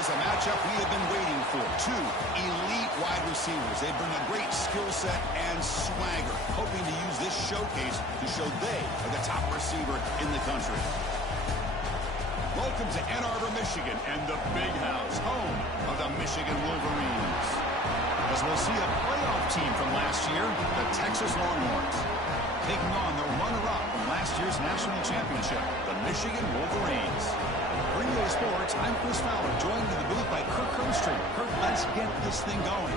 is a matchup we have been waiting for. Two elite wide receivers. They bring a great skill set and swagger, hoping to use this showcase to show they are the top receiver in the country. Welcome to Ann Arbor, Michigan, and the Big House, home of the Michigan Wolverines. As we'll see a playoff team from last year, the Texas Longhorns, taking on the runner-up from last year's national championship, the Michigan Wolverines. For EA Sports, I'm Chris Fowler, joined in the booth by Kirk Hermstreet. Kirk, let's get this thing going.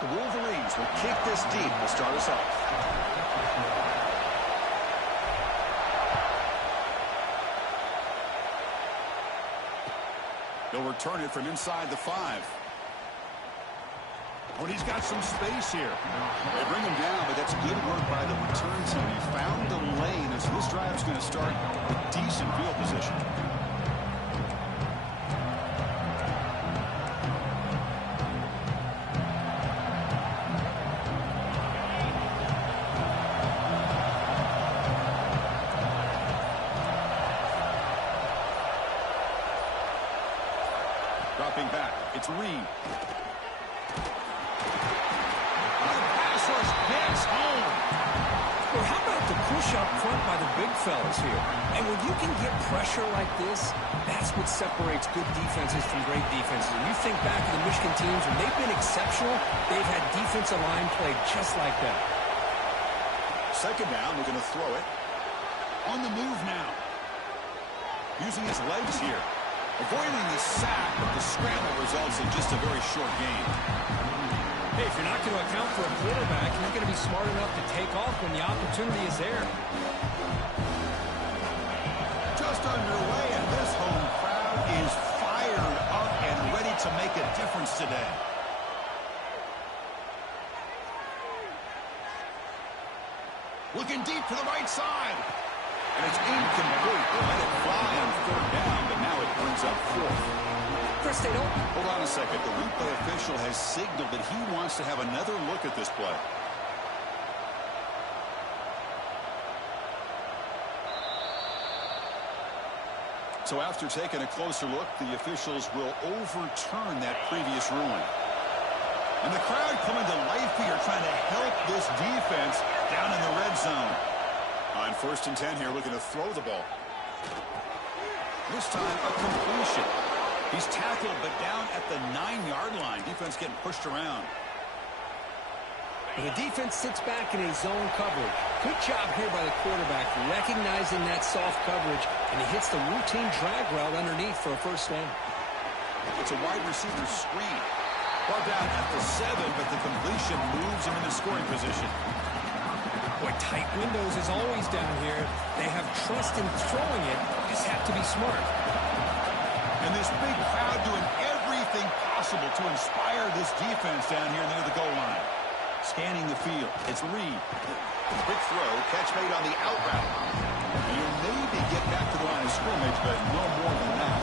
The Wolverines will kick this deep to start us off. They'll return it from inside the 5. Oh, and he's got some space here. They bring him down, but that's good work by the return team. He found the lane, and so this drive's going to start with decent field position. Dropping back, it's Reed. Well, how about the push up front by the big fellas here? And when you can get pressure like this, that's what separates good defenses from great defenses. And you think back to the Michigan teams, when they've been exceptional, they've had defensive line play just like that. Second down, they're going to throw it. On the move now. Using his legs here. Avoiding the sack, but the scramble results in just a very short gain. Hey, if you're not going to account for a quarterback, you're going to be smart enough to take off when the opportunity is there. Just underway, and this home crowd is fired up and ready to make a difference today. Looking deep to the right side. And it's incomplete. They let it fly on third down, but now it brings up fourth. Chris, they don't. Hold on a second. The replay official has signaled that he wants to have another look at this play. So after taking a closer look, the officials will overturn that previous ruling. And the crowd coming to life here, trying to help this defense down in the red zone. On 1st and 10 here, looking to throw the ball. This time, a completion. He's tackled, but down at the 9-yard line. Defense getting pushed around. And the defense sits back in a zone coverage. Good job here by the quarterback, recognizing that soft coverage, and he hits the routine drag route underneath for a first down. It's a wide receiver screen. Ball down at the 7, but the completion moves him into scoring position. Boy, tight windows is always down here. They have trust in throwing it. Just have to be smart. And this big crowd doing everything possible to inspire this defense down here near the goal line. Scanning the field. It's Reed. Quick throw. Catch made on the out route. He'll maybe get back to the line of scrimmage, but no more than that.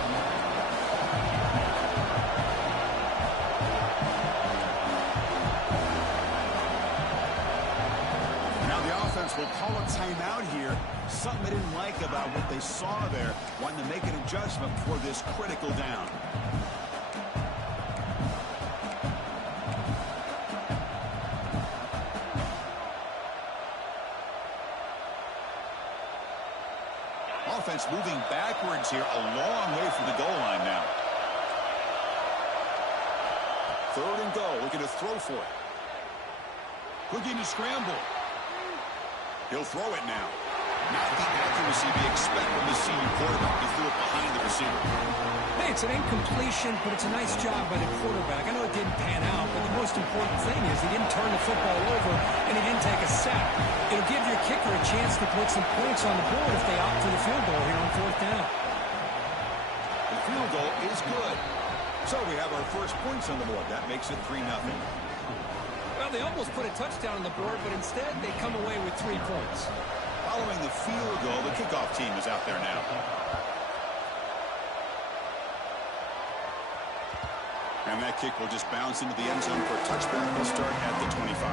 Now the offense will call a timeout here. Something they didn't like about what they saw there. Wanting to make an adjustment for this critical down. Offense moving backwards here, a long way from the goal line now. 3rd and goal, looking to throw for it. Looking to scramble. He'll throw it now. Not the accuracy we expect from the senior quarterback. He threw it behind the receiver. Hey, it's an incompletion, but it's a nice job by the quarterback. I know it didn't pan out, but the most important thing is he didn't turn the football over and he didn't take a sack. It'll give your kicker a chance to put some points on the board if they opt for the field goal here on 4th down. The field goal is good. So we have our first points on the board. That makes it 3-0. Well, they almost put a touchdown on the board, but instead they come away with 3 points. Following the field goal, the kickoff team is out there now. And that kick will just bounce into the end zone for a touchback. We'll start at the 25.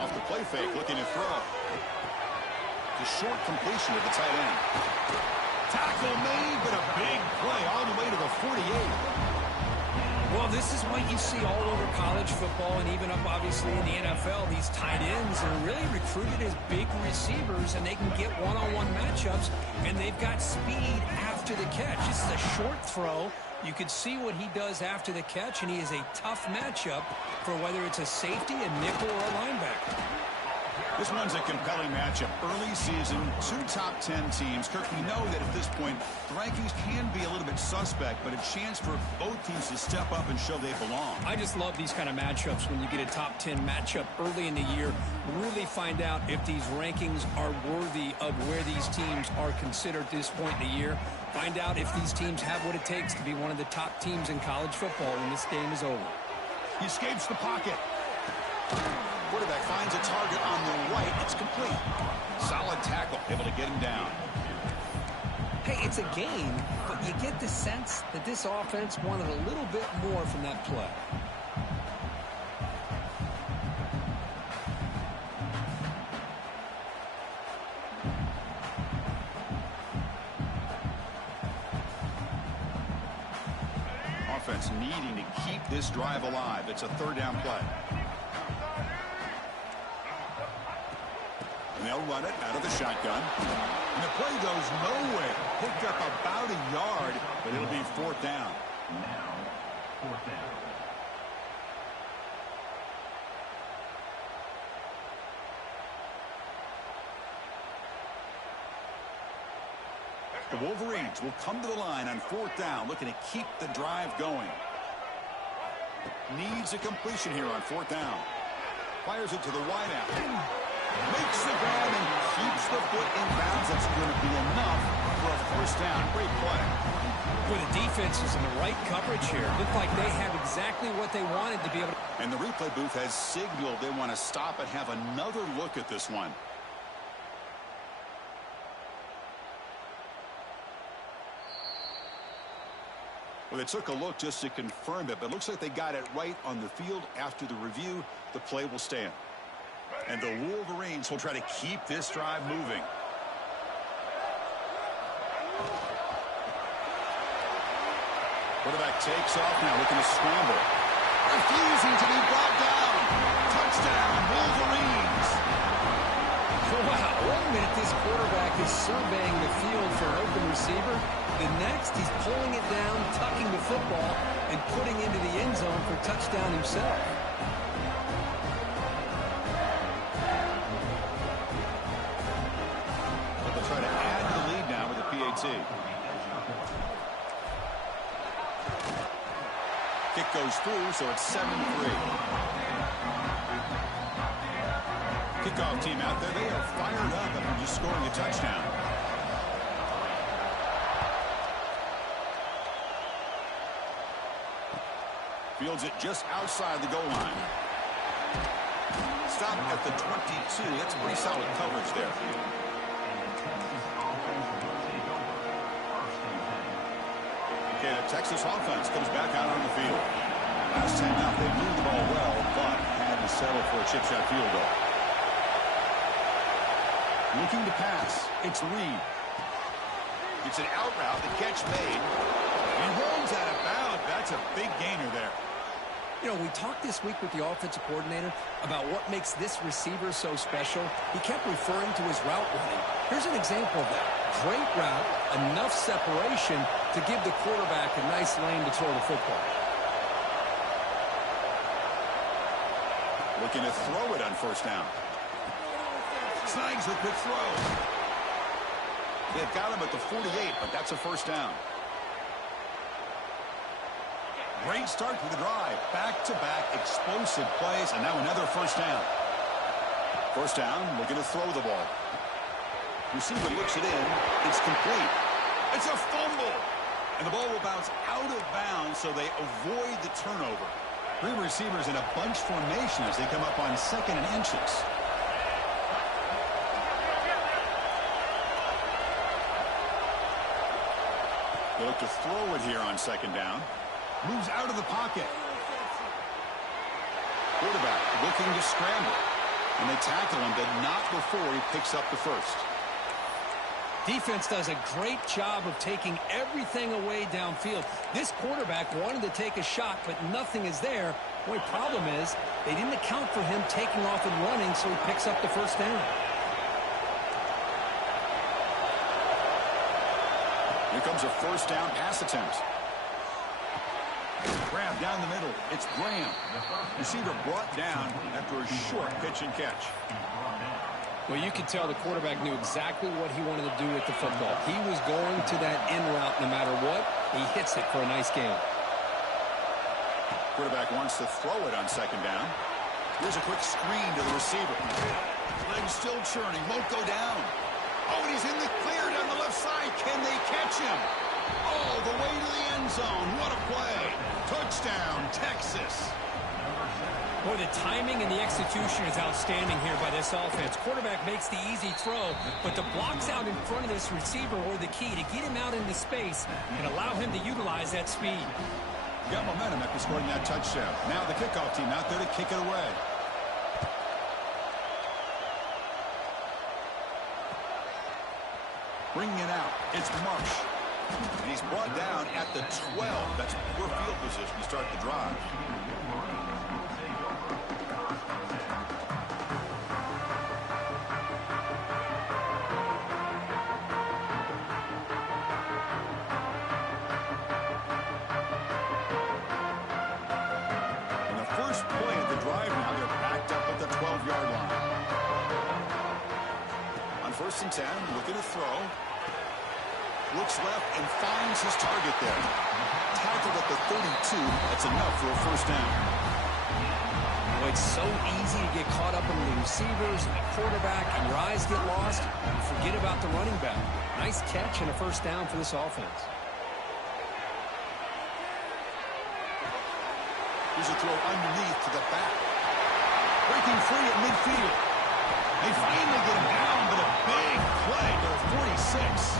Off the play fake, looking to throw. The short completion of the tight end. Tackle made, but a big play all the way to the 48. Well, this is what you see all over college football and even up, obviously, in the NFL. These tight ends are really recruited as big receivers, and they can get one-on-one matchups, and they've got speed after the catch. This is a short throw. You can see what he does after the catch, and he is a tough matchup for whether it's a safety, a nickel, or a linebacker. This one's a compelling matchup. Early season, 2 top 10 teams. Kirk, we know that at this point, the rankings can be a little bit suspect, but a chance for both teams to step up and show they belong. I just love these kind of matchups when you get a top 10 matchup early in the year. Really find out if these rankings are worthy of where these teams are considered at this point in the year. Find out if these teams have what it takes to be one of the top teams in college football when this game is over. He escapes the pocket. Quarterback finds a target on the right. It's complete. Solid tackle, able to get him down. Hey, it's a game, but you get the sense that this offense wanted a little bit more from that play. Offense needing to keep this drive alive. It's a 3rd down play. And they'll run it out of the shotgun. And the play goes nowhere. Picked up about a yard, but it'll be 4th down. Now, 4th down. The Wolverines will come to the line on 4th down, looking to keep the drive going. Needs a completion here on 4th down. Fires it to the wideout. Makes the grab and keeps the foot in bounds. That's going to be enough for a 1st down. Great play. Well, the defense is in the right coverage here. Looked like they have exactly what they wanted to be able to. And the replay booth has signaled they want to stop and have another look at this one. Well, they took a look just to confirm it, but it looks like they got it right on the field. After the review, the play will stand. And the Wolverines will try to keep this drive moving. Quarterback takes off now, looking to scramble. Refusing to be brought down. Touchdown, Wolverines. Wow, 1 minute this quarterback is surveying the field for an open receiver. The next, he's pulling it down, tucking the football, and putting into the end zone for a touchdown himself. They'll try to add to the lead now with a PAT. Kick goes through, so it's 7-3. Kickoff team out there, they are fired up after just scoring a touchdown. Fields it just outside the goal line. Stop at the 22. That's pretty solid coverage there. Okay, the Texas offense comes back out on the field. Last time out, they moved the ball well, but had to settle for a chip shot field goal. Looking to pass. It's Reed. It's an out route. The catch made. And rolls out of bounds. That's a big gainer there. You know, we talked this week with the offensive coordinator about what makes this receiver so special. He kept referring to his route running. Here's an example of that. Great route, enough separation to give the quarterback a nice lane to throw the football. Looking to throw it on 1st down. Snags the quick throw. They've got him at the 48, but that's a 1st down. Great start to the drive. Back-to-back explosive plays, and now another 1st down. 1st down, looking to throw the ball. Receiver looks it in. It's complete. It's a fumble. And the ball will bounce out of bounds, so they avoid the turnover. Three receivers in a bunch formation as they come up on 2nd and inches. They look to throw it here on 2nd down. Moves out of the pocket. Quarterback looking to scramble. And they tackle him, but not before he picks up the first. Defense does a great job of taking everything away downfield. This quarterback wanted to take a shot, but nothing is there. The only problem is they didn't account for him taking off and running, so he picks up the first down. Here comes a first down pass attempt. Grab down the middle. It's Graham. Receiver brought down after a short pitch and catch. Well, you could tell the quarterback knew exactly what he wanted to do with the football. He was going to that in route no matter what. He hits it for a nice gain. Quarterback wants to throw it on 2nd down. Here's a quick screen to the receiver. Legs still churning. Won't go down. Oh, and he's in the clear down the left side. Can they catch him? Oh, the way to the end zone. What a play. Touchdown, Texas. Boy, the timing and the execution is outstanding here by this offense. Quarterback makes the easy throw, but the blocks out in front of this receiver were the key to get him out into space and allow him to utilize that speed. Got momentum after scoring that touchdown. Now the kickoff team out there to kick it away. Bringing it out. It's Marsh. And he's brought down at the 12. That's poor field position to start the drive. And the first play of the drive now, they're backed up at the 12-yard line. On 1st and 10, looking to throw. Looks left and finds his target there. Tackled at the 32. That's enough for a first down. Well, it's so easy to get caught up in the receivers and the quarterback, and your eyes get lost. You forget about the running back. Nice catch and a first down for this offense. Here's a throw underneath to the back. Breaking free at midfield. They finally get him down, but a big play to the 46.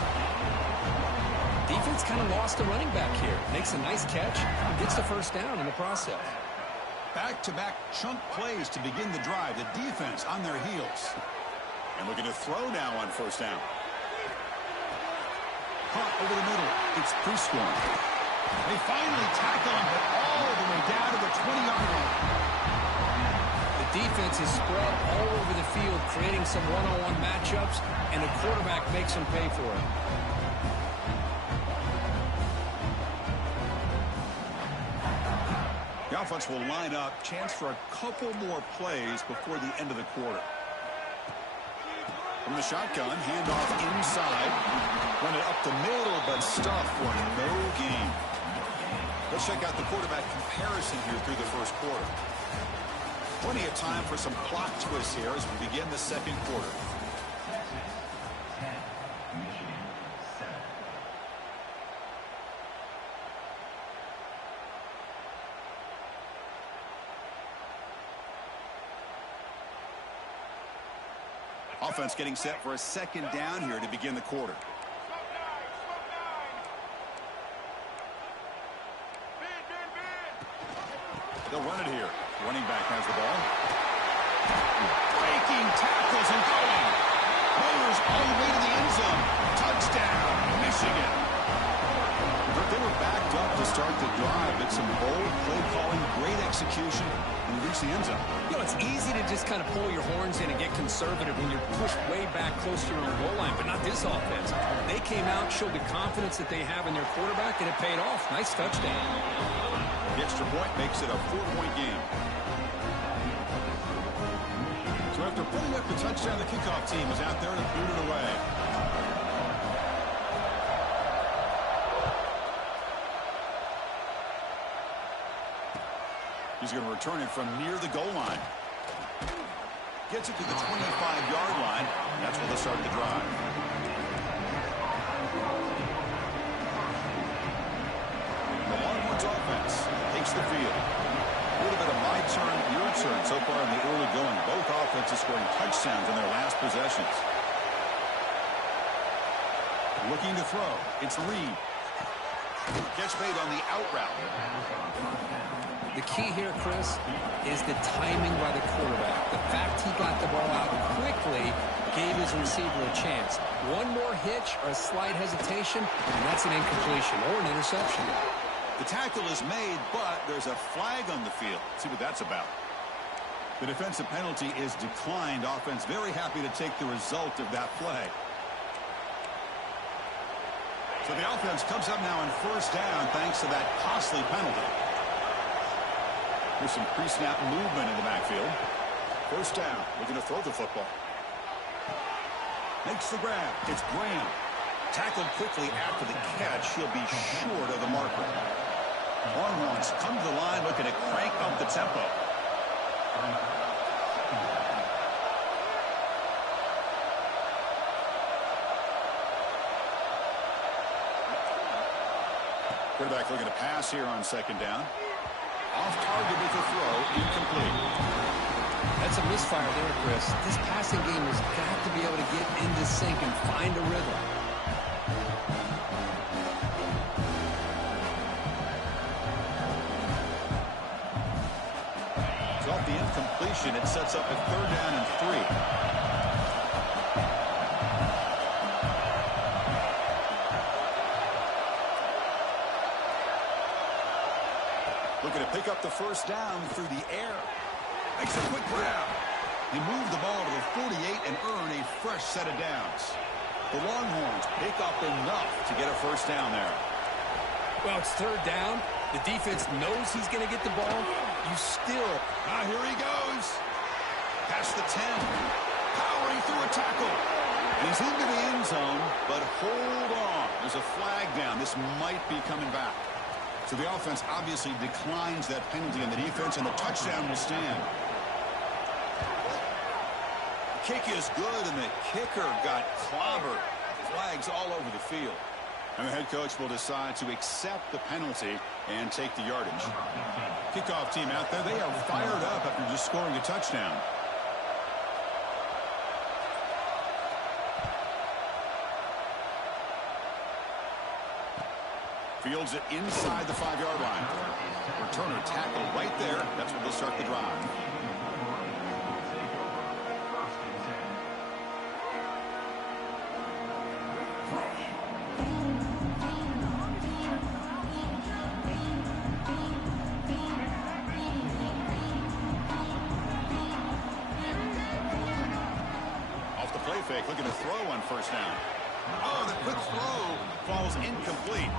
Defense kind of lost the running back here. Makes a nice catch and gets the first down in the process. Back-to-back chunk plays to begin the drive. The defense on their heels. And looking to throw now on first down. Hunt over the middle. It's Prescorn. They finally tackle him, but all the way down to the 20-yard line. The defense is spread all over the field, creating some one-on-one matchups, and the quarterback makes them pay for it. The offense will line up. Chance for a couple more plays before the end of the quarter. From the shotgun, handoff inside. Run it up the middle, but stuffed for no gain. Let's check out the quarterback comparison here through the first quarter. Plenty of time for some plot twists here as we begin the second quarter. Offense getting set for a second down here to begin the quarter. They'll run it here. Running back has the ball. Breaking tackles and going. Motors all the way to the end zone. Touchdown, Michigan. But they were backed up to start the drive. It's some bold play calling, great execution, and reach the end zone. You know, it's easy to just kind of pull your horns in and get conservative when you're pushed way back close to your own goal line, but not this offense. They came out, showed the confidence that they have in their quarterback, and it paid off. Nice touchdown. The extra point makes it a 4-point game. So after putting up the touchdown, the kickoff team is out there to boot it away. He's going to return it from near the goal line. Gets it to the 25-yard line. That's where they'll start the drive. The Longhorns offense takes the field. A little bit of my turn, your turn so far in the early going. Both offenses scoring touchdowns in their last possessions. Looking to throw. It's Reed. Gets made on the out route. The key here, Chris, is the timing by the quarterback. The fact he got the ball out quickly gave his receiver a chance. One more hitch or a slight hesitation, and that's an incompletion or an interception. The tackle is made, but there's a flag on the field. See what that's about. The defensive penalty is declined. Offense very happy to take the result of that play. So the offense comes up now on first down thanks to that costly penalty. There's some pre-snap movement in the backfield. First down, looking to throw the football. Makes the grab. It's Graham. Tackled quickly after the catch. He'll be short of the marker. Longhorns come to the line looking to crank up the tempo. Quarterback looking to pass here on second down. Off target with the throw, incomplete. That's a misfire there, Chris. This passing game has got to be able to get into sync and find a rhythm. So off the incompletion, it sets up a third down and 3. Looking to pick up the first down through the air. Makes a quick grab. He moved the ball to the 48 and earn a fresh set of downs. The Longhorns pick up enough to get a first down there. Well, it's third down. The defense knows he's going to get the ball. You still... Here he goes. Past the 10. Powering through a tackle. And he's into the end zone, but hold on. There's a flag down. This might be coming back. So the offense obviously declines that penalty on the defense, and the touchdown will stand. The kick is good, and the kicker got clobbered. Flags all over the field. And the head coach will decide to accept the penalty and take the yardage. Kickoff team out there, they are fired up after just scoring a touchdown. Fields it inside the 5-yard line. Returner tackle right there. That's where they'll start the drive. Off the play fake, looking to throw on first down. Oh, the quick throw falls incomplete.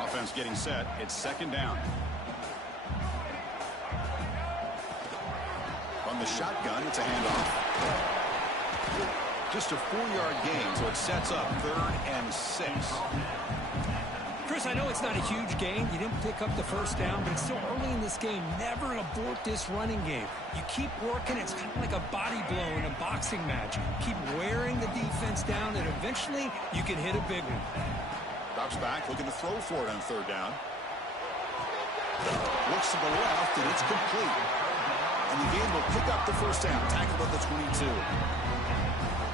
Offense getting set. It's second down. From the shotgun, it's a handoff. Just a 4-yard gain, so it sets up 3rd and 6. Chris, I know it's not a huge gain. You didn't pick up the first down, but it's still early in this game. Never abort this running game. You keep working. It's kind of like a body blow in a boxing match. Keep wearing the defense down, and eventually you can hit a big one. Drops back, looking to throw for it on 3rd down. Looks to the left, and it's complete. And the game will pick up the first down. Tackled at the 22.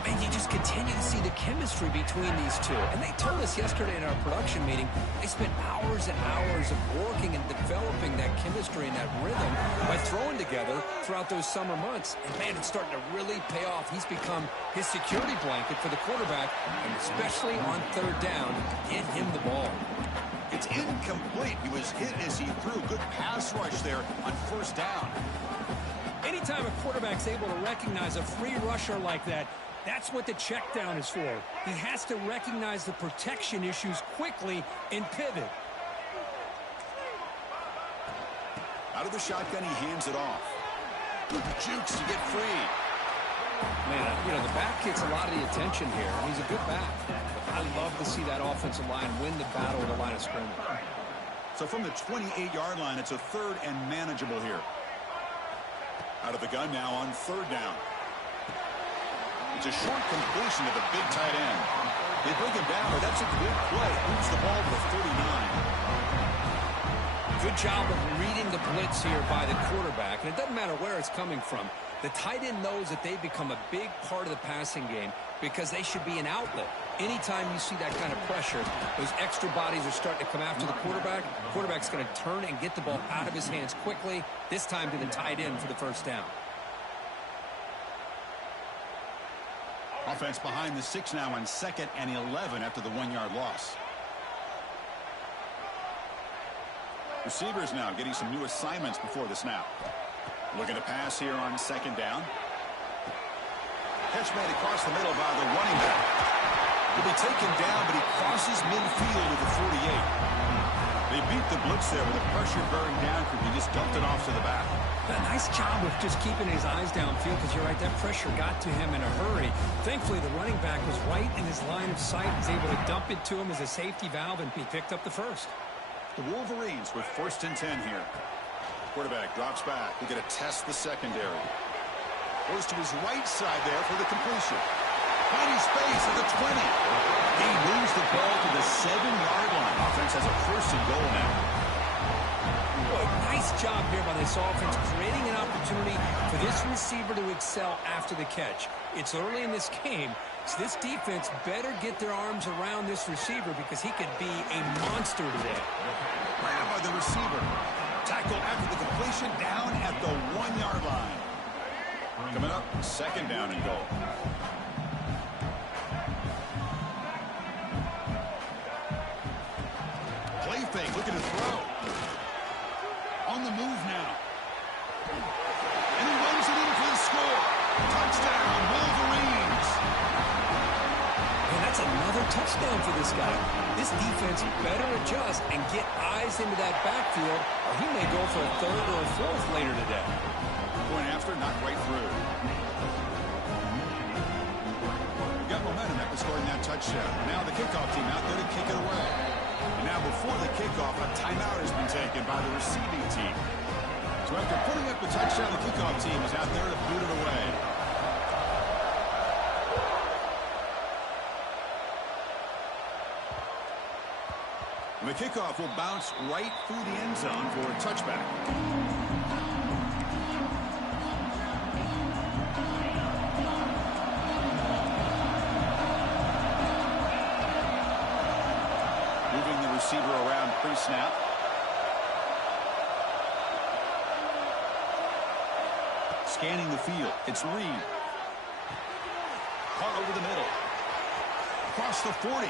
And you just continue to see the chemistry between these two. And they told us yesterday in our production meeting, they spent hours and hours of working and developing that chemistry and that rhythm by throwing together throughout those summer months. And, man, it's starting to really pay off. He's become his security blanket for the quarterback, and especially on 3rd down, get him the ball. It's incomplete. He was hit as he threw. Good pass rush there on first down. Anytime a quarterback's able to recognize a free rusher like that, that's what the check down is for. He has to recognize the protection issues quickly and pivot. Out of the shotgun, he hands it off. Jukes to get free. Man, you know, the back gets a lot of the attention here, and he's a good back. I love to see that offensive line win the battle at the line of scrimmage. So from the 28-yard line, it's a 3rd and manageable here. Out of the gun now on 3rd down. It's a short completion to the big tight end. They bring him down, but that's a good play. Moves the ball to the 49. Good job of reading the blitz here by the quarterback. And it doesn't matter where it's coming from. The tight end knows that they've become a big part of the passing game because they should be an outlet. Anytime you see that kind of pressure, those extra bodies are starting to come after the quarterback. Quarterback's going to turn and get the ball out of his hands quickly, this time to the tight end for the 1st down. Offense behind the 6 now on 2nd and 11 after the 1-yard loss. Receivers now getting some new assignments before the snap. Looking to pass here on 2nd down. Catch made across the middle by the running back. He'll be taken down, but he crosses midfield to the 48. They beat the blitz there with the pressure bearing down. He just dumped it off to the back. A nice job of just keeping his eyes downfield because you're right, that pressure got to him in a hurry. Thankfully, the running back was right in his line of sight. He was able to dump it to him as a safety valve, and he picked up the 1st. The Wolverines with 1st and 10 here. Quarterback drops back. We're going to test the secondary. Goes to his right side there for the completion. Tiny space at the 20. He moves the ball to the 7-yard line. Offense has a 1st and goal now. Boy, nice job here by this offense, creating an opportunity for this receiver to excel after the catch. It's early in this game, so this defense better get their arms around this receiver because he could be a monster today. Grabbed by the receiver. Tackle after the completion down at the 1-yard line. Coming up, 2nd down and goal. Play fake, looking to throw. On the move now. And he runs it in for the score. Touchdown, Wolverines. And that's another touchdown for this guy. This defense better adjust and get eyes into that backfield, or he may go for a 3rd or a 4th later today. Point after, not right through. Got momentum after scoring that touchdown. Now the kickoff team out there to kick it away. And now before the kickoff, a timeout has been taken by the receiving team. So after putting up the touchdown, the kickoff team is out there to boot it away. And the kickoff will bounce right through the end zone for a touchback. Receiver around pre-snap. Scanning the field. It's Reed. Caught over the middle. Across the 40.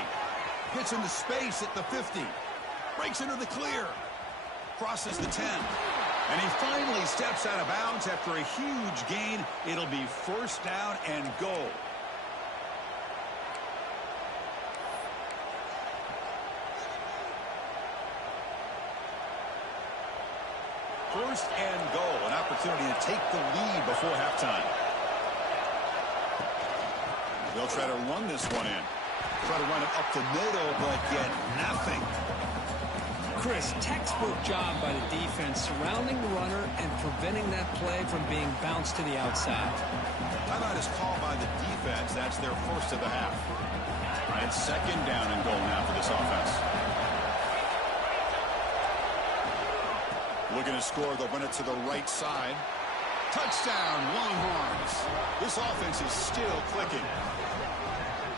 Gets into space at the 50. Breaks into the clear. Crosses the 10. And he finally steps out of bounds after a huge gain. It'll be 1st down and goal. First and goal, an opportunity to take the lead before halftime. They'll try to run this one in. Try to run it up the middle, but get nothing. Chris, textbook job by the defense surrounding the runner and preventing that play from being bounced to the outside. Timeout is called by the defense. That's their 1st of the half. And 2nd down and goal now for this offense. Looking to score, they'll run it to the right side. Touchdown, Longhorns. This offense is still clicking.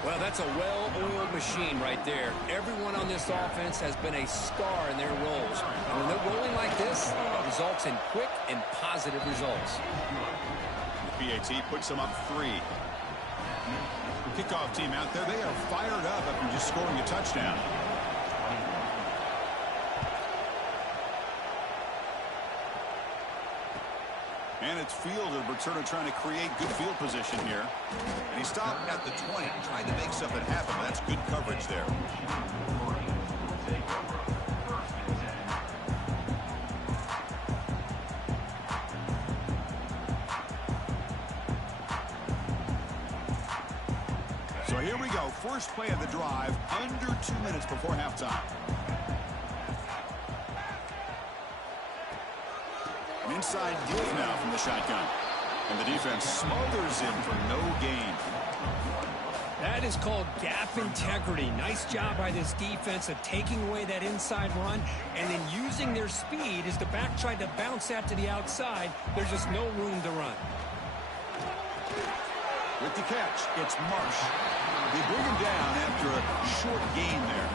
Well, that's a well-oiled machine right there. Everyone on this offense has been a star in their roles. And when they're rolling like this, it results in quick and positive results. The PAT puts them up 3. Kickoff team out there, they are fired up after just scoring a touchdown. And it's fielded. Returner trying to create good field position here. And he stopped at the 20, trying to make something happen. But that's good coverage there. So here we go. First play of the drive, under 2 minutes before halftime. Inside give now from the shotgun. And the defense smothers him for no gain. That is called gap integrity. Nice job by this defense of taking away that inside run and then using their speed as the back tried to bounce that to the outside. There's just no room to run. With the catch, it's Marsh. They bring him down after a short gain there.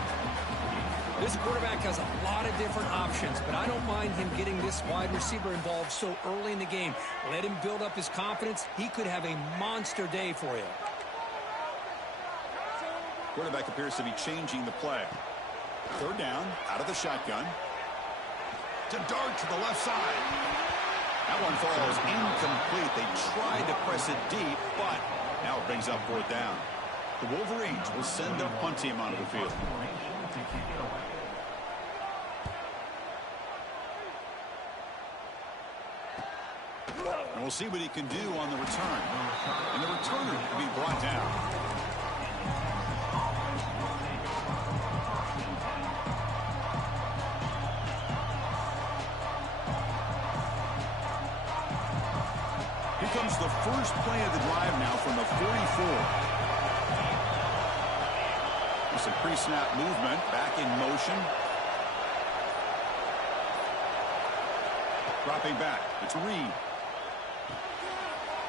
This quarterback has a lot of different options, but I don't mind him getting this wide receiver involved so early in the game. Let him build up his confidence. He could have a monster day for you. Quarterback appears to be changing the play. Third down, out of the shotgun. To dart to the left side. That one falls incomplete. They tried to press it deep, but now it brings up fourth down. The Wolverines will send a punt team onto the field. And we'll see what he can do on the return. And the returner will be brought down. Here comes the first play of the drive now from the 44. There's some pre-snap movement, back in motion. Dropping back, it's Reed.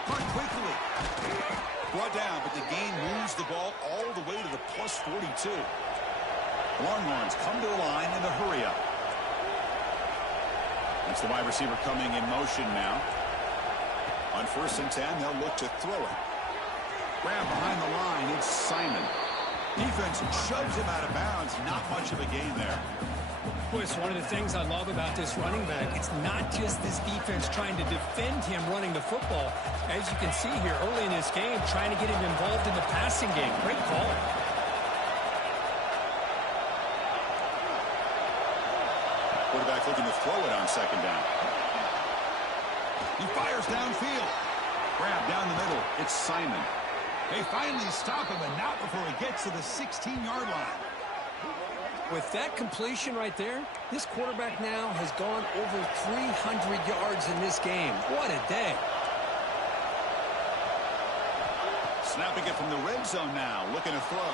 Run quickly. Brought down, but the gain moves the ball all the way to the plus 42. Longhorns come to the line in a hurry up. It's the wide receiver coming in motion now. On 1st and 10, they'll look to throw it. Grab behind the line, it's Simon. Defense shoves him out of bounds. Not much of a gain there. Boy, it's one of the things I love about this running back. It's not just this defense trying to defend him running the football. As you can see here early in this game, trying to get him involved in the passing game. Great call. Quarterback looking to throw it on 2nd down. He fires downfield. Grab down the middle. It's Simon. They finally stop him, and not before he gets to the 16-yard line. With that completion right there, this quarterback now has gone over 300 yards in this game. What a day. Snapping it from the red zone now, looking to throw.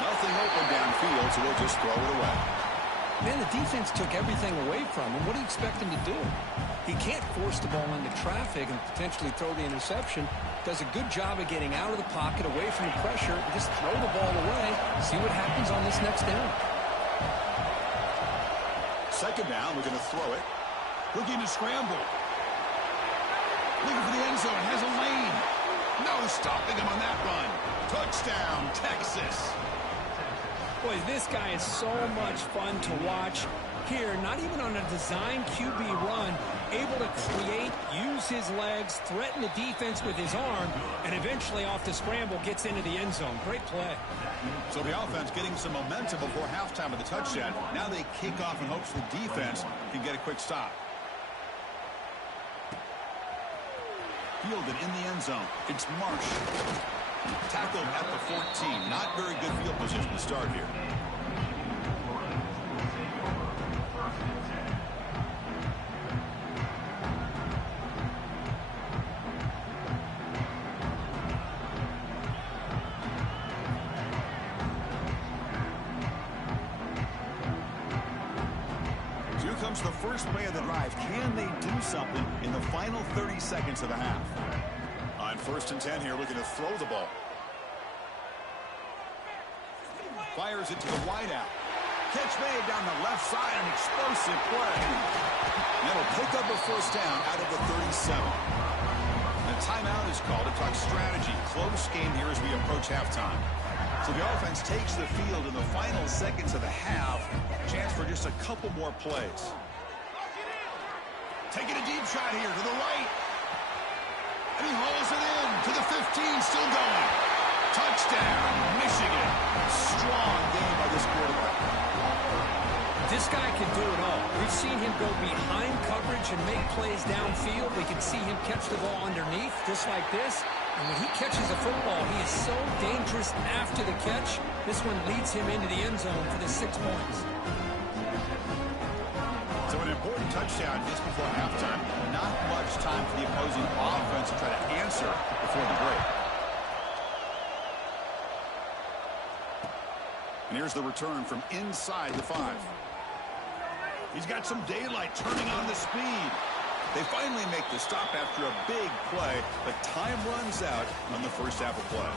Nothing open downfield, so they'll just throw it away. Man, the defense took everything away from him. What do you expect him to do? He can't force the ball into traffic and potentially throw the interception. Does a good job of getting out of the pocket, away from the pressure, and just throw the ball away. See what happens on this next down. 2nd down, we're going to throw it. Looking to scramble. Looking for the end zone, has a lane. No stopping him on that run. Touchdown, Texas. Boy, this guy is so much fun to watch. Here, not even on a design QB run, able to create, use his legs, threaten the defense with his arm, and eventually off the scramble gets into the end zone. Great play. So the offense getting some momentum before halftime of the touchdown. Now they kick off in hopes the defense can get a quick stop. Fielded in the end zone. It's Marsh. Tackled at the 14. Not very good field position to start here. So here comes the first play of the drive. Can they do something in the final 30 seconds of the half? On 1st and 10 here, looking to throw the ball. Fires it to the wideout. Catch made down the left side, an explosive play. That'll pick up a 1st down out of the 37. The timeout is called to talk strategy. Close game here as we approach halftime. So the offense takes the field in the final seconds of the half. Chance for just a couple more plays. Taking a deep shot here to the right. And he hauls it in to the 15, still going. Touchdown, Michigan. Strong game by this quarterback. This guy can do it all. We've seen him go behind coverage and make plays downfield. We can see him catch the ball underneath, just like this. And when he catches a football, he is so dangerous after the catch. This one leads him into the end zone for the 6 points. important touchdown just before halftime. Not much time for the opposing offense to try to answer before the break. And here's the return from inside the 5. He's got some daylight turning on the speed. They finally make the stop after a big play, but time runs out on the first half of play.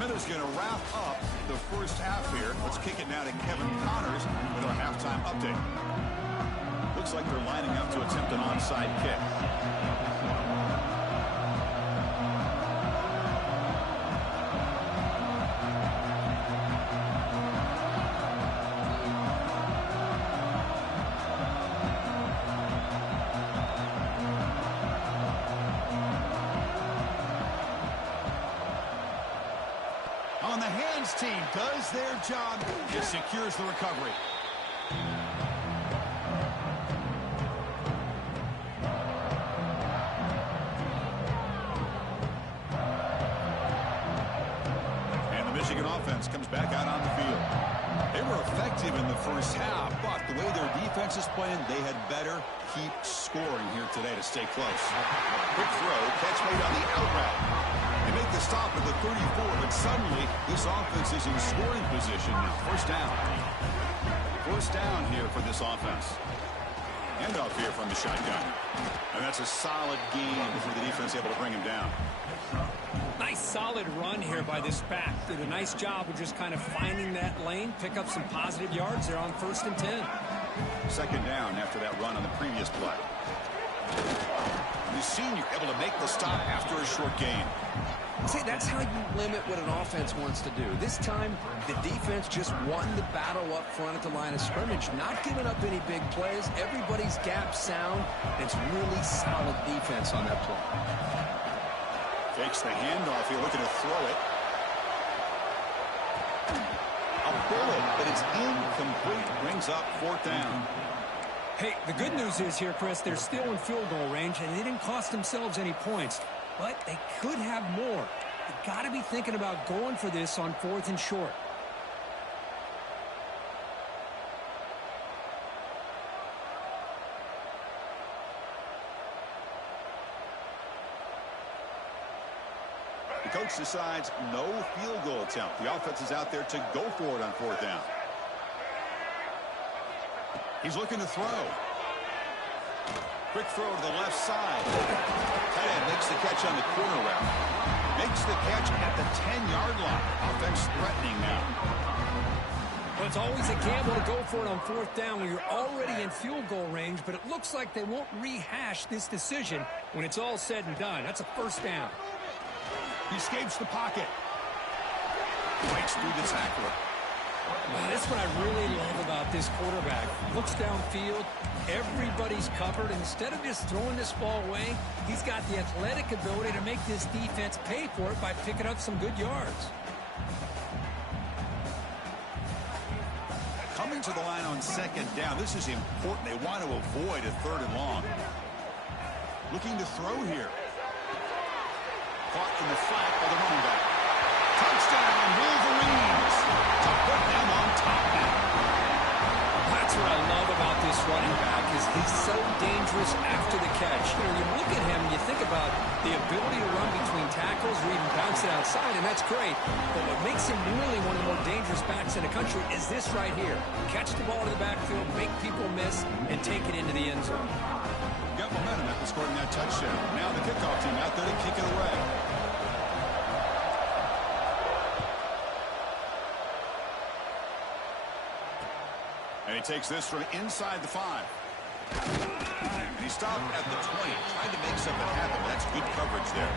Miller's going to wrap up the first half here. Let's kick it now to Kevin Connors with our halftime update. Looks like they're lining up to attempt an onside kick. On the hands team does their job. It secures the recovery. And the Michigan offense comes back out on the field. They were effective in the first half, but the way their defense is playing, they had better keep scoring here today to stay close. Quick throw, catch made on the out route. They make the stop at the 34, but suddenly this offense is in scoring position now. First down. First down here for this offense. Handoff here from the shotgun. And that's a solid gain for the defense able to bring him down. Nice solid run here by this back. Did a nice job of just kind of finding that lane, pick up some positive yards there on 1st and 10. Second down after that run on the previous play. The senior able to make the stop after a short gain. See, that's how you limit what an offense wants to do. This time, the defense just won the battle up front at the line of scrimmage, not giving up any big plays. Everybody's gap sound. It's really solid defense on that play. Takes the handoff here, looking to throw it. A bullet, but it's incomplete. Brings up 4th down. Hey, the good news is here, Chris, they're still in field goal range, and they didn't cost themselves any points. But they could have more. You got to be thinking about going for this on 4th and short. The coach decides no field goal attempt. The offense is out there to go for it on 4th down. He's looking to throw. Quick throw to the left side. Tight end makes the catch on the corner route. Makes the catch at the 10-yard line. Offense threatening now. Well, it's always a gamble to go for it on 4th down when you're already in field goal range, but it looks like they won't rehash this decision when it's all said and done. That's a 1st down. He escapes the pocket. Breaks through the tackler. Well, that's what I really love about this quarterback. Looks downfield, everybody's covered. Instead of just throwing this ball away, he's got the athletic ability to make this defense pay for it by picking up some good yards. Coming to the line on 2nd down. This is important. They want to avoid a 3rd and long. Looking to throw here. Caught in the flat by the running back. Touchdown, Wolverines! To put them on top now. That's what I love about this running back is he's so dangerous after the catch. You know, you look at him, you think about the ability to run between tackles or even bounce it outside, and that's great. But what makes him really one of the more dangerous backs in the country is this right here. Catch the ball to the backfield, make people miss, and take it into the end zone. Got momentum after scoring that touchdown. Now the kickoff team out there to kick it away. And he takes this from inside the 5. And he stopped at the 20, trying to make something happen, but that's good coverage there.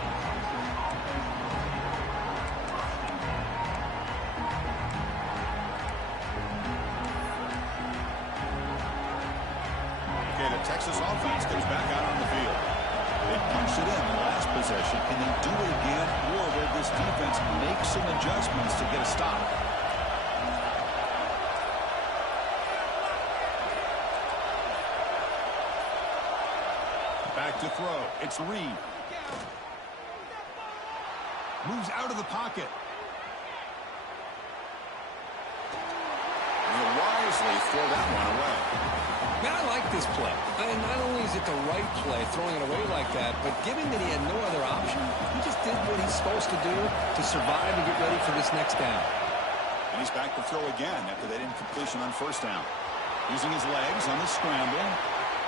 Okay, the Texas offense comes back out on the field. They punched it in the last possession. Can they do it again? Or will this defense make some adjustments to get a stop? Back to throw. It's Reed. Moves out of the pocket. He'll wisely throw that one away. Man, I like this play. Not only is it the right play, throwing it away like that, but given that he had no other option, he just did what he's supposed to do to survive and get ready for this next down. And he's back to throw again after that incompletion on first down. Using his legs on the scramble.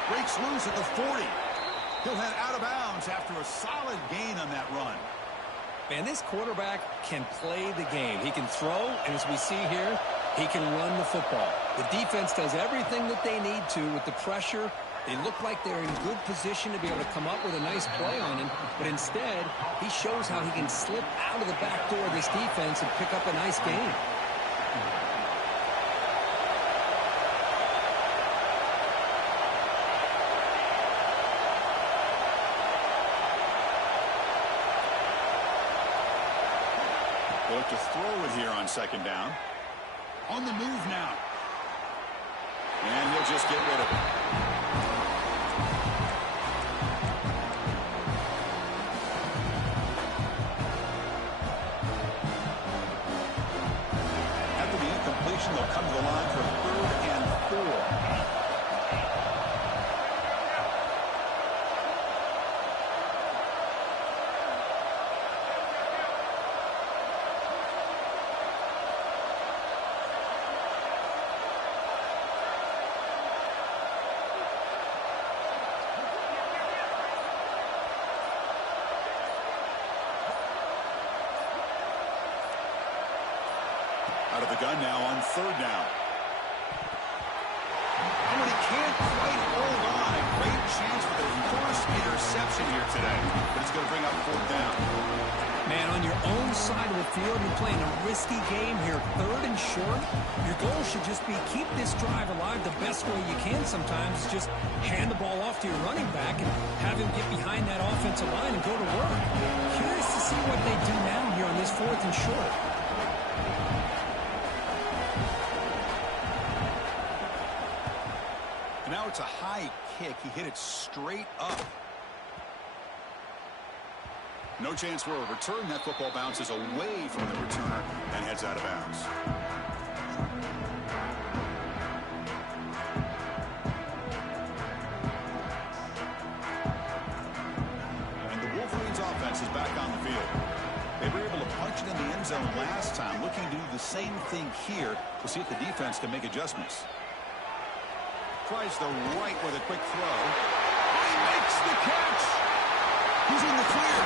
Breaks loose at the 40. He'll head out of bounds after a solid gain on that run. Man, this quarterback can play the game. He can throw, and as we see here, he can run the football. The defense does everything that they need to with the pressure. They look like they're in good position to be able to come up with a nice play on him, but instead, he shows how he can slip out of the back door of this defense and pick up a nice gain. They'll look to throw it here on second down. On the move now. And he'll just get rid of it. After the incompletion, they'll come to the line for 3rd and 4. Out of the gun now on 3rd down. Oh, and he can't quite hold on. A great chance for their first interception here today. But it's going to bring up 4th down. Man, on your own side of the field, you're playing a risky game here, 3rd and short. Your goal should just be keep this drive alive the best way you can sometimes. Just hand the ball off to your running back and have him get behind that offensive line and go to work. Curious to see what they do now here on this 4th and short. Now it's a high kick. He hit it straight up. No chance for a return. That football bounces away from the returner and heads out of bounds. And the Wolverines offense is back on the field. They were able to punch it in the end zone last time. Looking to do the same thing here. We'll see if the defense can make adjustments. Tries the right with a quick throw. He makes the catch. He's in the clear.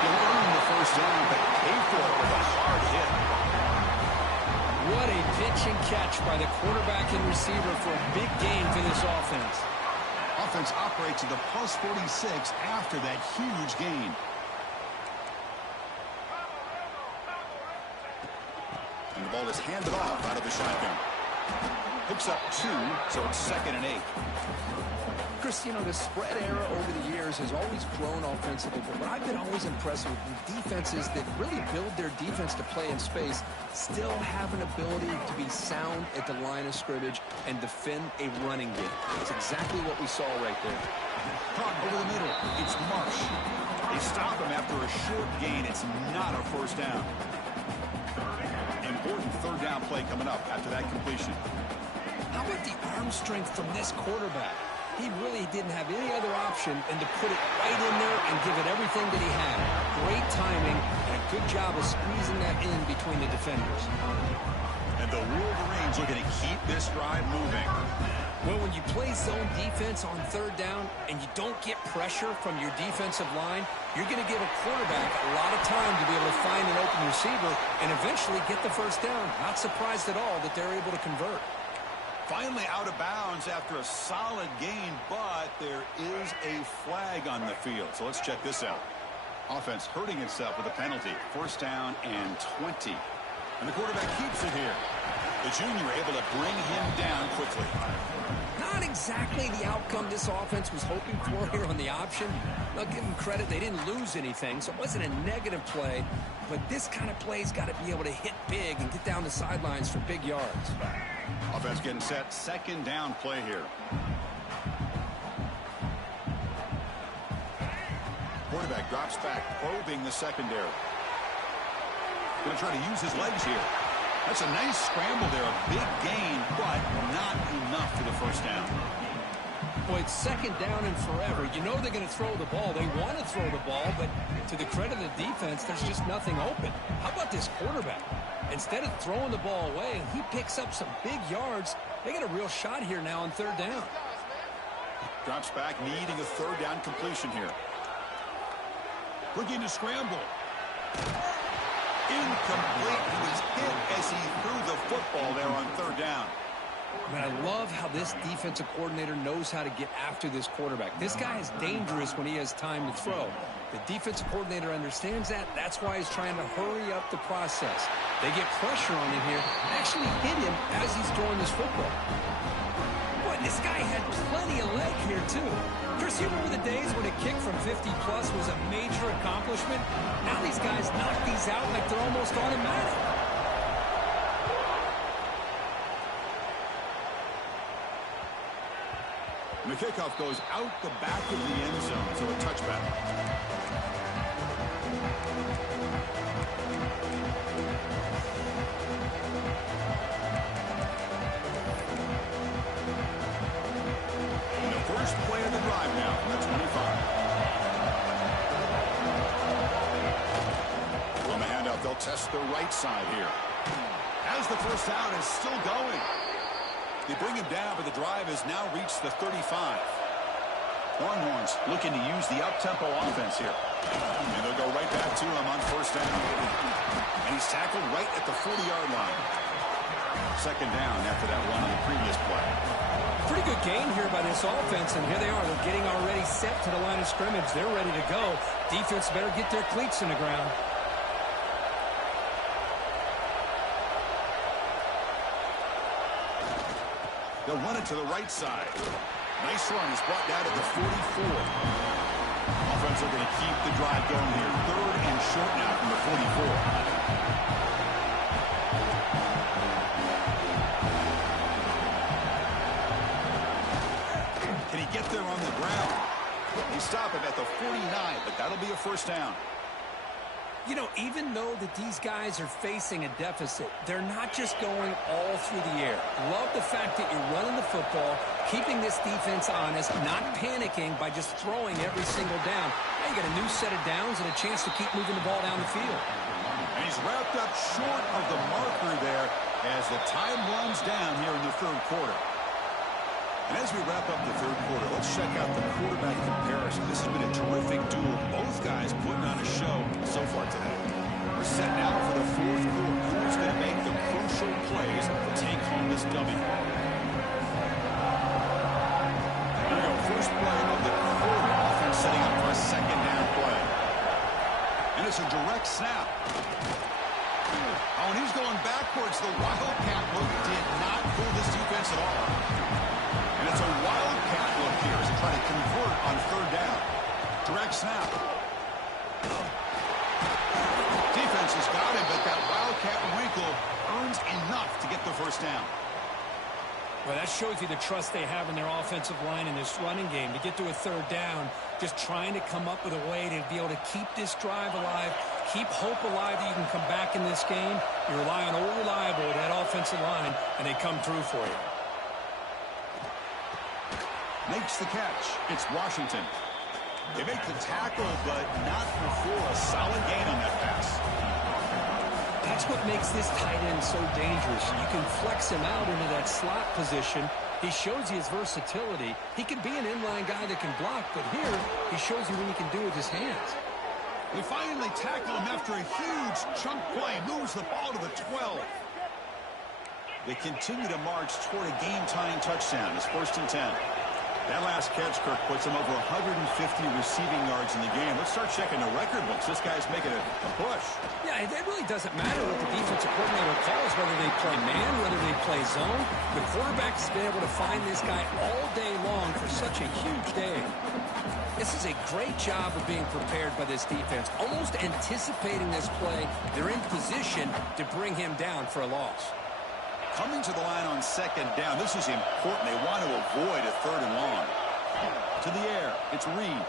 He'll earn the first down, but pay for it with a hard hit. What a pitch and catch by the quarterback and receiver for a big gain for this offense. Offense operates at the plus 46 after that huge gain. And the ball is handed off out of the shotgun. Picks up 2, so it's 2nd and 8. Chris, you know, the spread era over the years has always grown offensively, but what I've been always impressed with defenses that really build their defense to play in space still have an ability to be sound at the line of scrimmage and defend a running game. That's exactly what we saw right there. Caught over the middle. It's Marsh. They stop him after a short gain. It's not a first down. Important 3rd down play coming up after that completion. How about the arm strength from this quarterback? He really didn't have any other option than to put it right in there and give it everything that he had. Great timing and a good job of squeezing that in between the defenders. And the Wolverines looking to keep this drive moving. Well, when you play zone defense on 3rd down and you don't get pressure from your defensive line, you're going to give a quarterback a lot of time to be able to find an open receiver and eventually get the first down. Not surprised at all that they're able to convert. Finally out of bounds after a solid gain, but there is a flag on the field. So let's check this out. Offense hurting itself with a penalty. 1st down and 20. And the quarterback keeps it here. The junior able to bring him down quickly. Not exactly the outcome this offense was hoping for here on the option. I'll give them credit. They didn't lose anything, so it wasn't a negative play. But this kind of play's got to be able to hit big and get down the sidelines for big yards. Offense getting set. 2nd down play here. Quarterback drops back, probing the secondary. Going to try to use his legs here. That's a nice scramble there. A big gain, but not enough for the first down. Boy, it's second down and forever. You know they're going to throw the ball. They want to throw the ball, but to the credit of the defense, there's just nothing open. How about this quarterback? Instead of throwing the ball away, he picks up some big yards. They got a real shot here now on third down. Drops back, needing a third down completion here. Looking to scramble. Incomplete. He was hit as he threw the football there on third down. Man, I love how this defensive coordinator knows how to get after this quarterback. This guy is dangerous when he has time to throw. The defensive coordinator understands that. That's why he's trying to hurry up the process. They get pressure on him here. Actually hit him as he's throwing this football. Boy, this guy had plenty of leg here, too. Chris, you remember the days when a kick from 50-plus was a major accomplishment? Now these guys knock these out like they're almost automatic. The kickoff goes out the back of the end zone, so a touchback. And the first play of the drive now from the 25. On the handoff, they'll test the right side here. As the first down is still going. They bring him down, but the drive has now reached the 35. Longhorns looking to use the up-tempo offense here. And they'll go right back to him on first down. And he's tackled right at the 40-yard line. Second down after that run on the previous play. Pretty good gain here by this offense, and here they are. They're getting already set to the line of scrimmage. They're ready to go. Defense better get their cleats in the ground. They'll run it to the right side. Nice run. He's brought down at the 44. Offense are going to keep the drive going here. Third and short now from the 44. Can he get there on the ground? They stop him at the 49, but that'll be a first down. You know, even though that these guys are facing a deficit, they're not just going all through the air. Love the fact that you're running the football, keeping this defense honest, not panicking by just throwing every single down. Now you got a new set of downs and a chance to keep moving the ball down the field. And he's wrapped up short of the marker there as the time runs down here in the third quarter. And as we wrap up the third quarter, let's check out the quarterback comparison. This has been a terrific duel. Both guys putting on a show so far today. We're set now for the fourth quarter. Who's going to make the crucial plays to take home this W? Here we go. First play of the quarter. Offense setting up for a second down play. And it's a direct snap. Oh, and he's going backwards. The Wildcat look did not fool this defense at all. And it's a Wildcat look here as they try to convert on third down. Direct snap. Defense has got him, but that Wildcat wrinkle earns enough to get the first down. Well, that shows you the trust they have in their offensive line in this running game. To get to a third down, just trying to come up with a way to be able to keep this drive alive, keep hope alive that you can come back in this game. You rely on old reliable, that offensive line, and they come through for you. Makes the catch. It's Washington. They make the tackle, but not before a solid gain on that pass. That's what makes this tight end so dangerous. You can flex him out into that slot position. He shows you his versatility. He can be an inline guy that can block, but here he shows you what he can do with his hands. They finally tackle him after a huge chunk play. Moves the ball to the 12. They continue to march toward a game-tying touchdown. It's 1st and 10. That last catch, Kirk, puts him over 150 receiving yards in the game. Let's start checking the record books. This guy's making a push. Yeah, it really doesn't matter what the defensive coordinator calls, whether they play man, whether they play zone. The quarterback has been able to find this guy all day long for such a huge day. This is a great job of being prepared by this defense, almost anticipating this play. They're in position to bring him down for a loss. Coming to the line on second down. This is important. They want to avoid a third and long. To the air. It's Reed.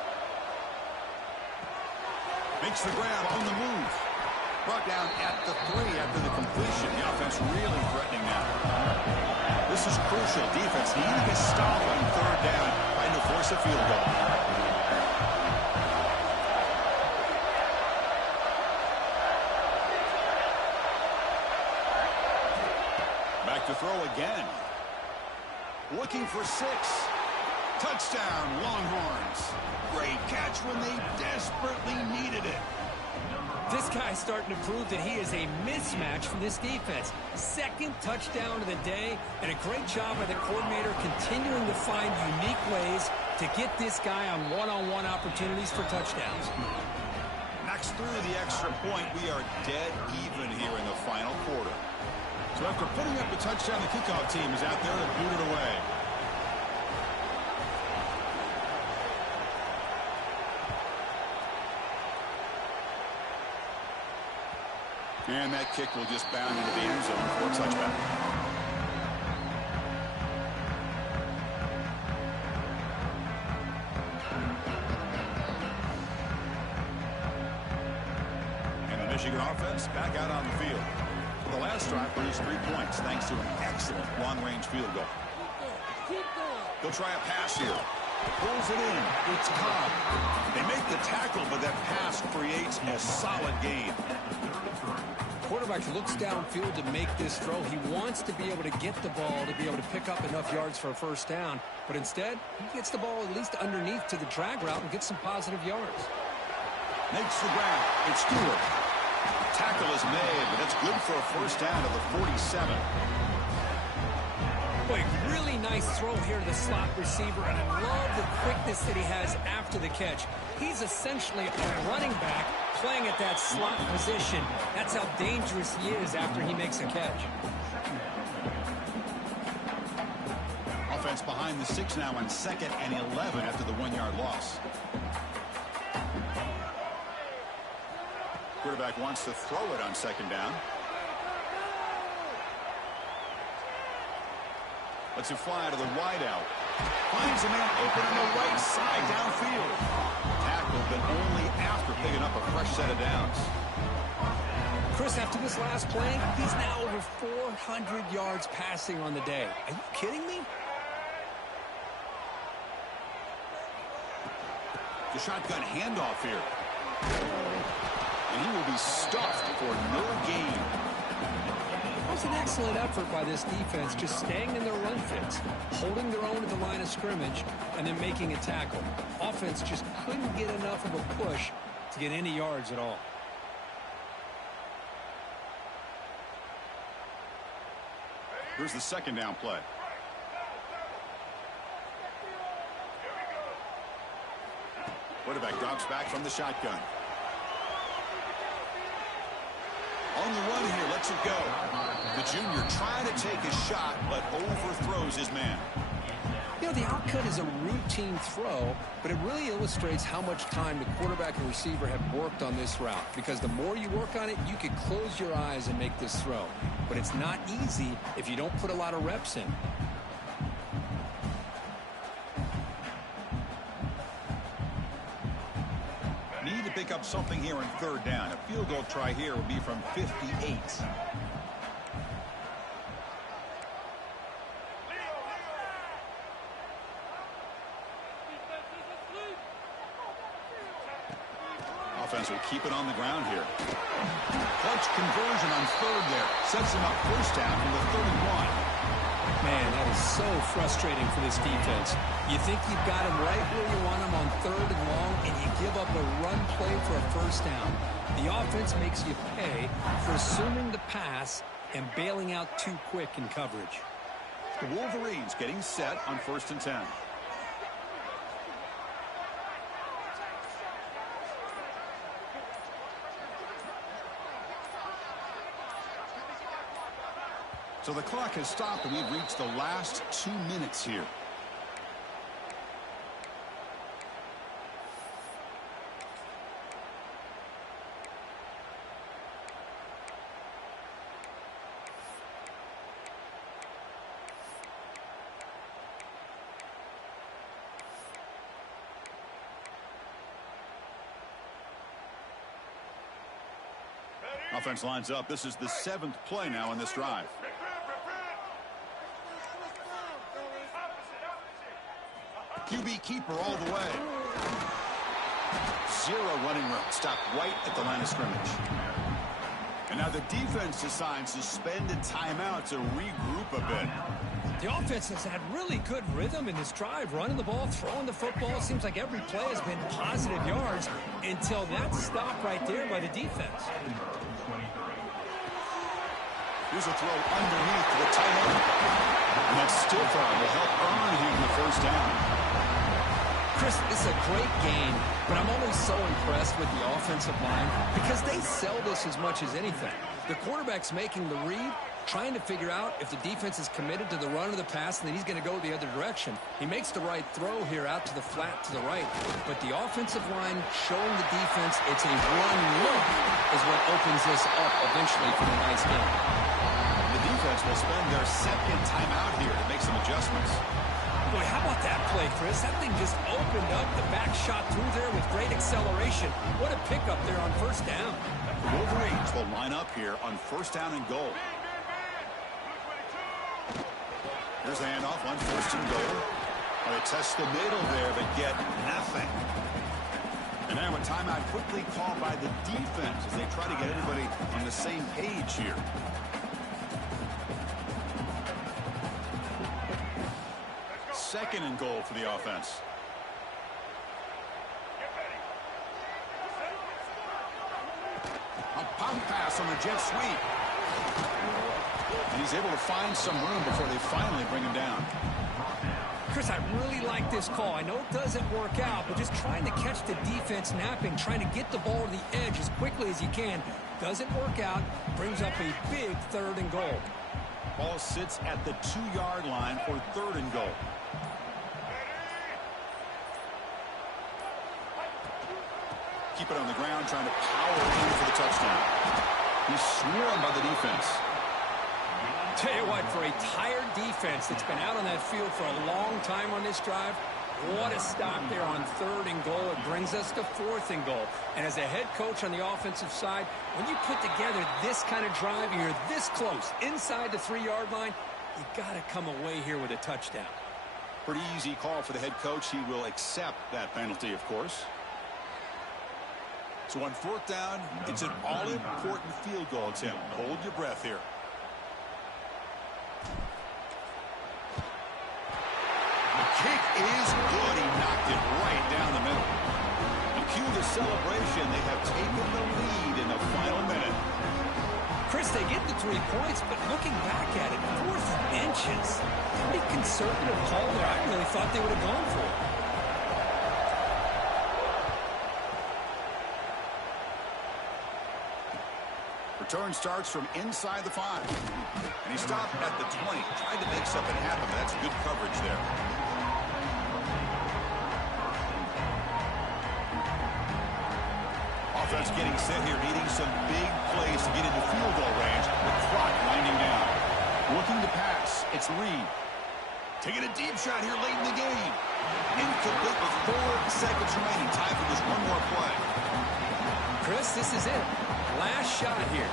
Makes the grab on the move. brought down at the 3 after the completion. The offense really threatening now. This is crucial. Defense needing a stop on 3rd down, trying to force a field goal. Back to throw again. Looking for 6. Touchdown, Longhorns. Great catch when they desperately needed it. This guy's starting to prove that he is a mismatch for this defense. 2nd touchdown of the day, and a great job by the coordinator continuing to find unique ways to get this guy on one-on-one opportunities for touchdowns. Knocks through the extra point. We are dead even here in the final quarter. So after putting up a touchdown, the kickoff team is out there to boot it away. And that kick will just bound into the end zone for a touchback. And the Michigan offense back out on the field. The last drive produced 3 points thanks to an excellent long-range field goal. He'll try a pass here. Pulls it in. It's caught. They make the tackle, but that pass creates a solid gain. Quarterback looks downfield to make this throw. He wants to be able to get the ball to be able to pick up enough yards for a 1st down. But instead, he gets the ball at least underneath to the drag route and gets some positive yards. Makes the grab. It's Stewart. Tackle is made, but it's good for a 1st down to the 47. Boy, really nice throw here to the slot receiver, and I love the quickness that he has after the catch. He's essentially a running back playing at that slot position. That's how dangerous he is after he makes a catch. Offense behind the 6 now on 2nd and 11 after the 1-yard loss. Quarterback wants to throw it on 2nd down. Lets it fly to the wideout. Finds a man open on the right side downfield. Tackled, but only after picking up a fresh set of downs. Chris, after this last play, he's now over 400 yards passing on the day. Are you kidding me? The shotgun handoff here. And he will be stuffed for no gain. It was an excellent effort by this defense, just staying in their run fits, holding their own at the line of scrimmage, and then making a tackle. Offense just couldn't get enough of a push to get any yards at all. Here's the 2nd down play. Quarterback drops back from the shotgun. On the run here, lets it go. The junior trying to take a shot, but overthrows his man. You know, the outcut is a routine throw, but it really illustrates how much time the quarterback and receiver have worked on this route. Because the more you work on it, you could close your eyes and make this throw. But it's not easy if you don't put a lot of reps in. Need to pick up something here on 3rd down. A field goal try here would be from 58. Offense will keep it on the ground here. Clutch conversion on 3rd there. Sets him up 1st down from the 31. Man, that is so frustrating for this defense. You think you've got him right where you want him on 3rd and long, and you give up a run play for a 1st down. The offense makes you pay for assuming the pass and bailing out too quick in coverage. The Wolverines getting set on 1st and 10. So the clock has stopped, and we've reached the last 2 minutes here. Offense lines up. This is the 7th play now in this drive. QB keeper all the way. 0 running room. Stopped right at the line of scrimmage. And now the defense decides to spend a timeout to regroup a bit. The offense has had really good rhythm in this drive, running the ball, throwing the football. It seems like every play has been positive yards until that stop right there by the defense. Here's a throw underneath to the tight end. And that stiff arm will help earn him the first down. Chris, it's a great game, but I'm always so impressed with the offensive line because they sell this as much as anything. The quarterback's making the read, trying to figure out if the defense is committed to the run or the pass, and then he's going to go the other direction. He makes the right throw here out to the flat to the right, but the offensive line showing the defense it's a run look is what opens this up eventually for the nice game. The defense will spend their 2nd timeout here to make some adjustments. Boy, how about that play, Chris? That thing just opened up. The back shot through there with great acceleration. What a pickup there on first down. The Wolverines will line up here on first down and goal. Here's the handoff on 1st and goal. They test the middle there, but get nothing. And now a timeout quickly called by the defense as they try to get everybody on the same page here. Second and goal for the offense. A pump pass on the jet sweep. And he's able to find some room before they finally bring him down. Chris, I really like this call. I know it doesn't work out, but just trying to catch the defense napping, trying to get the ball to the edge as quickly as you can. Doesn't work out. Brings up a big 3rd and goal. Ball sits at the 2-yard line for 3rd and goal. Keep it on the ground, trying to power in for the touchdown. He's swarmed by the defense. Tell you what, for a tired defense that's been out on that field for a long time on this drive, what a stop there on 3rd and goal. It brings us to 4th and goal. And as a head coach on the offensive side, when you put together this kind of drive, you're this close inside the 3-yard line, you got to come away here with a touchdown. Pretty easy call for the head coach. He will accept that penalty, of course. So on 4th down, it's an all-important field goal, Tim. Hold your breath here. The kick is good. He knocked it right down the middle. And cue the celebration. They have taken the lead in the final minute. Chris, they get the 3 points, but looking back at it, 4th inches. Pretty conservative call there. I really thought they would have gone for it. Return starts from inside the 5. And he stopped at the 20. Tried to make something happen. That's good coverage there. Offense getting set here, needing some big plays to get into field goal range. The clock winding down. Looking to pass. It's Reed. Taking a deep shot here late in the game. Incomplete with 4 seconds remaining. Time for just one more play. Chris, this is it. Last shot here.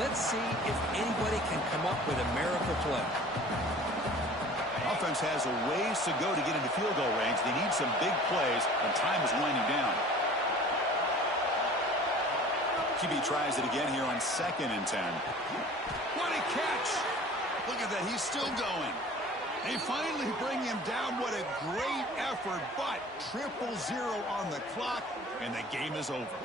Let's see if anybody can come up with a miracle play. Offense has a ways to go to get into field goal range. They need some big plays, and time is winding down. QB tries it again here on 2nd and 10. What a catch! Look at that, he's still going. They finally bring him down. What a great effort, but 0-0 on the clock, and the game is over.